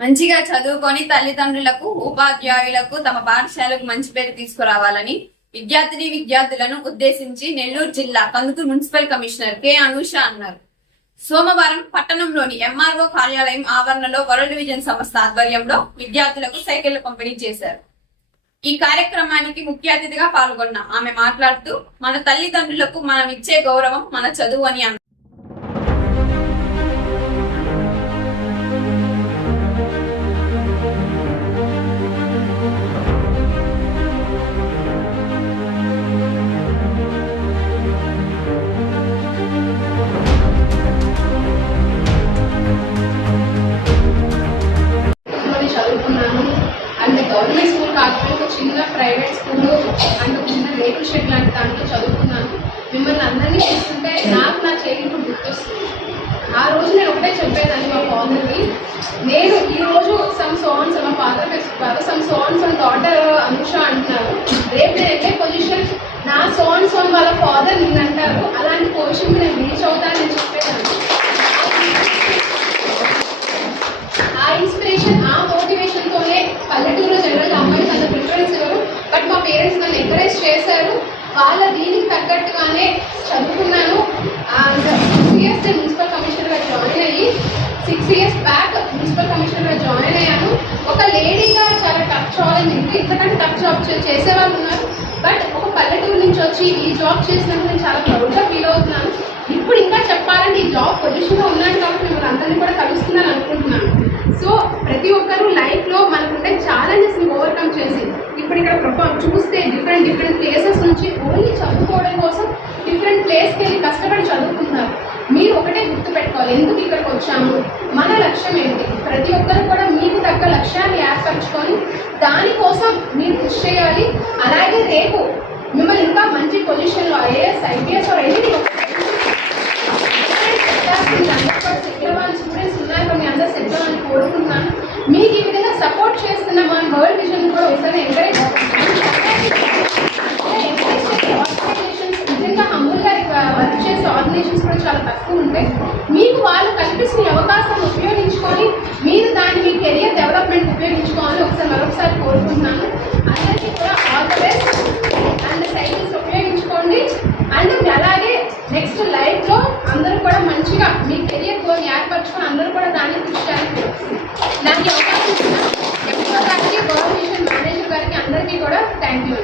మంచిగా చదువుకొని తల్లిదండ్రులకు ఉపాధ్యాయులకు తమ పాఠశాలకు మంచి పేరు తీసుకురావాలని విద్యార్థిని విద్యార్థులను ఉద్దేశించి నెల్లూరు జిల్లా Kandukur municipal commissioner K. Anusha అన్నారు. సోమవారం పట్టణంలోని ఎంఆర్ఓ కార్యాలయం ఆవరణలో వరల్డ్ విజన్ సంస్థ ఆధ్వర్యంలో విద్యార్థులకు సైకిళ్ళు పంపిణీ చేశారు. ఈ కార్యక్రమానికి ముఖ్య అతిథిగా పాల్గొన్న ఆమె మాట్లాడుతూ మన తల్లిదండ్రులకు మనం ఇచ్చే గౌరవం మన చదువు అని దాంట్లో చదువుకున్నాను. మిమ్మల్ని అందరినీ చూస్తుంటే నాకు నా చైల్డ్హుడ్ గుర్తొస్తుంది. ఆ రోజు నేను ఒకటే చెప్పేదాన్ని మా ఫాదర్ని నేను ఈ రోజు సమ్ సోన్స్ మా father father some sons and daughter Anusha అంటున్నారు. రేపు నేను వెళ్ళే పొజిషన్ నా సోన్ సోన్ వాళ్ళ ఫాదర్ నేను అంటారు అలాంటి పొజిషన్ నేను రీచ్ అవుతానని చెప్పేదాన్ని ఆ ఇన్స్పిరేషన్ ఆ మోటివేషన్తోనే పల్లెటూరులో జనరల్ అమ్మాయికి అంత ప్రిఫరెన్స్ ఇవ్వరు. బట్ మా పేరెంట్స్ నన్ను ఎక్కడ వాళ్ళ దీనికి తగ్గట్టుగానే చదువుకున్నాను. అండ్ సిక్స్ ఇయర్స్ నేను మున్సిపల్ కమిషనర్గా జాయిన్ అయ్యి సిక్స్ ఇయర్స్ బ్యాక్ మున్సిపల్ కమిషనర్గా జాయిన్ అయ్యాను. ఒక లేడీగా చాలా టఫ్ ఛాలెంజ్ ఉంది ఇంతకంటే టఫ్ జాబ్ చేసే వాళ్ళు ఉన్నారు. బట్ ఒక పల్లెటూరు నుంచి వచ్చి ఈ జాబ్ చేసినందుకు నేను చాలా ప్రౌడ్గా ఫీల్ అవుతున్నాను. ఇప్పుడు ఇంకా చెప్పాలంటే ఈ జాబ్ పొజిషన్లో ఉన్నాను కాబట్టి మిమ్మల్ని అందరినీ కూడా కలుస్తున్నాను. చూస్తే డిఫరెంట్ డిఫరెంట్ ప్లేసెస్ నుంచి ఓన్లీ చదువుకోవడం కోసం డిఫరెంట్ ప్లేస్కి వెళ్ళి కష్టపడి చదువుకుంటున్నారు. మీరు ఒకటే గుర్తుపెట్టుకోవాలి. ఎందుకు ఇక్కడికి వచ్చాము? మన లక్ష్యం ఏంటి? ప్రతి ఒక్కరు కూడా మీకు తగ్గ లక్ష్యాన్ని ఏర్పరచుకొని దానికోసం మీరు కృషి చేయాలి. అలాగే రేపు మిమ్మల్ని ఇంకా మంచి పొజిషన్లో ఐఏఎస్ ఐపీఎస్ ఎనీథింగ్ స్టూడెంట్స్ ఉన్నారు మీ అందరూ సెట్ అవ్వాలని కోరుకుంటున్నాను. మీకు ఈ విధంగా సపోర్ట్ చేస్తున్న మన వరల్డ్ విజన్ కూడా ఒకసారి ఎంకరేజ్ వర్క్ కూడా చాలా తక్కువ ఉంటాయి. మీకు వాళ్ళు కల్పిస్తున్న అవకాశాన్ని ఉపయోగించుకొని మీరు దాన్ని మీ కెరియర్ డెవలప్మెంట్ ఉపయోగించుకోవాలని ఒకసారి మరొకసారి కోరుకుంటున్నాను. అందరికీ కూడా all the best and cycles ఉపయోగించుకోండి. అండ్ అలాగే నెక్స్ట్ లైఫ్లో అందరూ కూడా మంచిగా మీ కెరియర్ గోల్ ఏర్పరచుకొని అందరూ కూడా దాన్ని కృషి దానికి నాకు అవకాశం ఇచ్చిన దానికి గారికి గవర్నమెంట్ మేనేజర్ గారికి అందరికీ కూడా థ్యాంక్ యూ